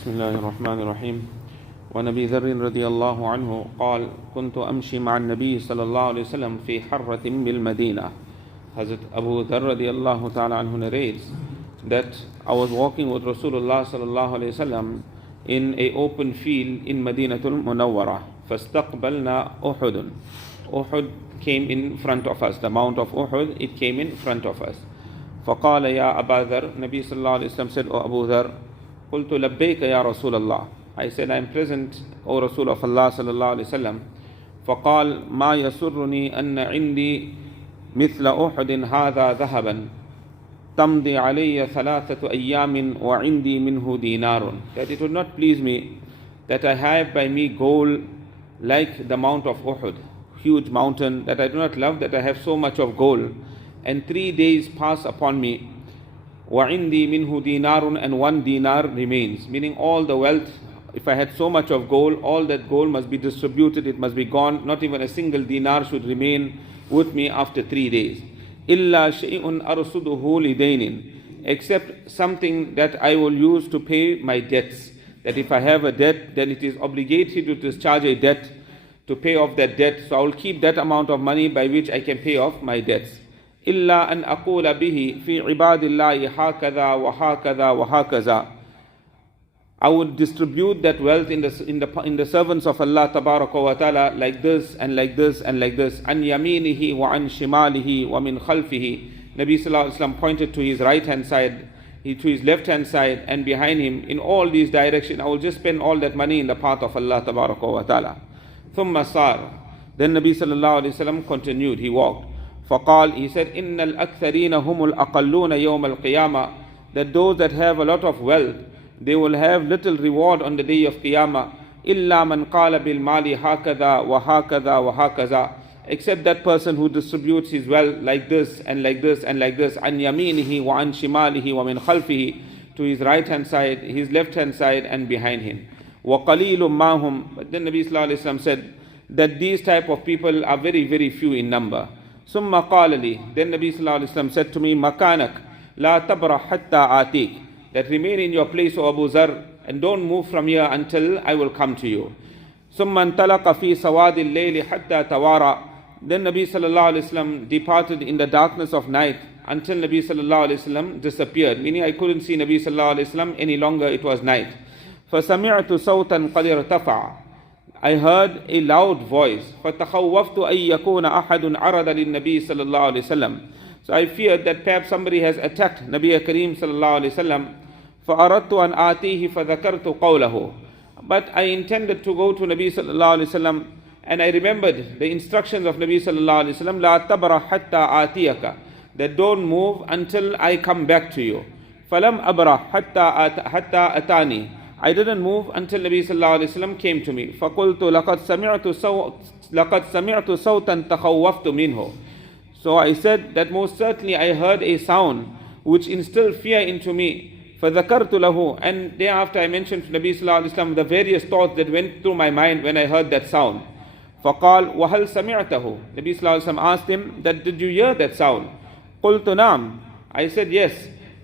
بسم الله الرحمن الرحيم وعن أبي ذر رضي الله عنه قال كنت أمشي مع النبي صلى الله عليه وسلم في حرة بالمدينة. Hazrat Abu Dharr radiallahu ta'ala anhu narrates that I was walking with Rasulullah sallallahu alayhi wasallam in a open field in Madinatul Munawwara. فَاسْتَقْبَلْنَا أُحُدٌ. Uhud came in front of us. The mount of Uhud, it came in front of us. فقال يا أبا ذر. Nabi sallallahu alayhi wasallam said, O Abu Dharr. قلت لبيك يا رسول الله. I said, I am present, O Rasul of Allah sallallahu alayhi wasallam. فقال ما يسرني أن عندي مثل أحد هذا ذهبا تمضي علي 3 أيام وعندي منه دينار. That it would not please me that I have by me gold like the mount of Uhud, huge mountain, that I do not love that I have so much of gold, and 3 days pass upon me. وعندي منه دينار, and 1 dinar remains, meaning all the wealth. If I had so much of gold, all that gold must be distributed, it must be gone. Not even a single dinar should remain with me after 3 days. إِلَّا شَيْءٌ أَرْصُدُهُ لِدَيْنٍ, except something that I will use to pay my debts. That if I have a debt, then it is obligatory to discharge a debt, to pay off that debt. So I will keep that amount of money by which I can pay off my debts. إِلَّا أَنْ أَقُولَ بِهِ فِي عِبَادِ اللَّهِ هَكَذَا وَهَكَذَا وَهَكَذَا. I would distribute that wealth in the servants of Allah tabaraka wa ta'ala like this and like this and like this. An yaminihi wa an shimalihi wa min khalfihi. Nabi sallallahu alaihi wasallam pointed to his right hand side, to his left hand side, and behind him. In all these directions, I will just spend all that money in the path of Allah tabaraka wa ta'ala. Thumma sar. Then Nabi sallallahu alaihi wasallam continued. He walked. Faqal, he said, Innal aktharina humul aqalluna yawm al-qiyamah. That those that have a lot of wealth, they will have little reward on the day of Qiyamah. إِلَّا مَنْ قَالَ بِالْمَالِ هَكَذَا وَهَكَذَا وَهَكَذَا. Except that person who distributes his wealth like this and like this and like this. عَنْ يَمِينِهِ وَعَنْ شِمَالِهِ وَمِنْ خَلْفِهِ, to his right hand side, his left hand side, and behind him. وَقَلِيلٌ مَّاهُمْ. But then Nabi sallallahu alayhi wa sallam said that these type of people are very, very few in number. ثُمَّ قَالَ لِي. Then Nabi sallallahu alayhi wa sallam said to me, مَكَانَكَ لَا تَبْرَحْ حَتَّى آتِيكَ. That remain in your place, O Abu Dharr, and don't move from here until I will come to you. ثُمَّ انْطَلَقَ فِي سَوَادِ اللَّيْلِ حَتَّى تَوَارَى. Then Nabi sallallahu alayhi wa sallam departed in the darkness of night until Nabi sallallahu alayhi wa sallam disappeared. Meaning I couldn't see Nabi sallallahu alayhi wa sallam any longer, it was night. فَسَمِعْتُ صَوْتًا قَدْ ارْتَفَعَ. I heard a loud voice. فَتَخَوَّفْتُ أَن يَكُونَ أَحَدٌ عَرَضَ لِلنَّبِي صلى الله عليه وسلم. So I feared that perhaps somebody has attacked Nabi Kareem sallallahu alayhi wa sallam. فَأَرَدْتُ أَنْ آتِيهِ فَذَكَرْتُ قَوْلَهُ. But I intended to go to Nabi sallallahu alayhi wa sallam, and I remembered the instructions of Nabi sallallahu alayhi wa sallam, لَا تَبْرَحْ حَتَّى آتِيَكَ, that don't move until I come back to you. فَلَمْ أَبْرَحْ حَتَّى أَتَانِي. I didn't move until Nabi sallallahu alayhi wa sallam came to me. فَقُلْتُ لَقَدْ سَمِعْتُ صَوْتًا تَخَوَّفْتُ مِنْهُ. So I said that most certainly I heard a sound which instilled fear into me. فَذَكَرْتُ لَهُ. And thereafter I mentioned to Nabi sallallahu alayhi wa sallam the various thoughts that went through my mind when I heard that sound. فَقَالْ وَهَلْ سَمِعْتَهُ. Nabi sallallahu alayhi wa sallam asked him that, did you hear that sound? قُلْتُ نَعْمْ. I said yes.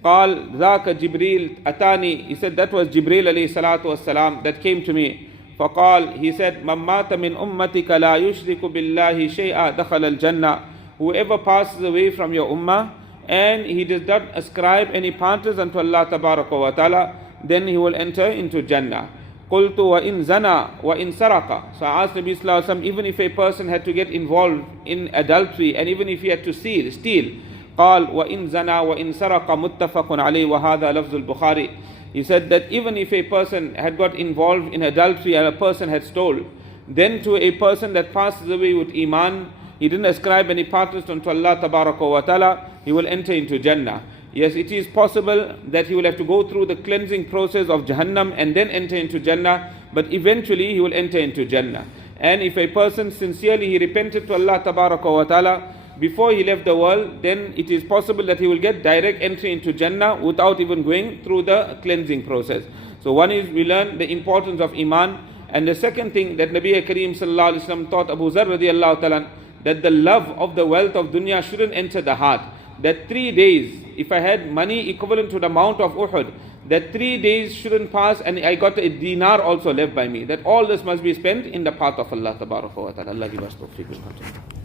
قَالْ ذَاكَ جِبْرِيلٌ أَتَانِي. He said that was Jibreel alayhi salatu wassalam that came to me. فَقَالْ, he said, مَنْ مَاتَ مِنْ أُمَّتِكَ لَا يُشْرِكُ بِاللَّهِ شَيْئًا دَخَلَ الْجَنَّةِ. Whoever passes away from your ummah and he does not ascribe any partners unto Allah tabaraka wa ta'ala, then he will enter into Jannah. قُلْتُ وَإِنْ زَنَا وَإِنْ سَرَقَ. So I asked Nabi sallallahu alayhi wa sallam, even if a person had to get involved in adultery, and even if he had to steal, قال وَإِنْ زَنَا وَإِنْ سَرَقَ مُتَّفَقٌ عَلَيْهِ وَهَذَا لَفْظُ الْبُخَارِ. He said that even if a person had got involved in adultery and a person had stole, then to a person that passes away with Imaan, he didn't ascribe any partners unto Allah tabaraka wa ta'ala, he will enter into Jannah. Yes, it is possible that he will have to go through the cleansing process of Jahannam and then enter into Jannah, but eventually he will enter into Jannah. And if a person sincerely he repented to Allah tabaraka wa ta'ala before he left the world, then it is possible that he will get direct entry into Jannah without even going through the cleansing process. So one is, we learn the importance of Iman. And the second thing that Nabi Kareem sallallahu alayhi wa sallam taught Abu Dharr radiallahu ta'ala, that the love of the wealth of dunya shouldn't enter the heart. that 3 days, if I had money equivalent to the amount of Uhud, that 3 days shouldn't pass and I got a dinar also left by me. That all this must be spent in the path of Allah Tabaraka wa Ta'ala. Allah give us tawfiq.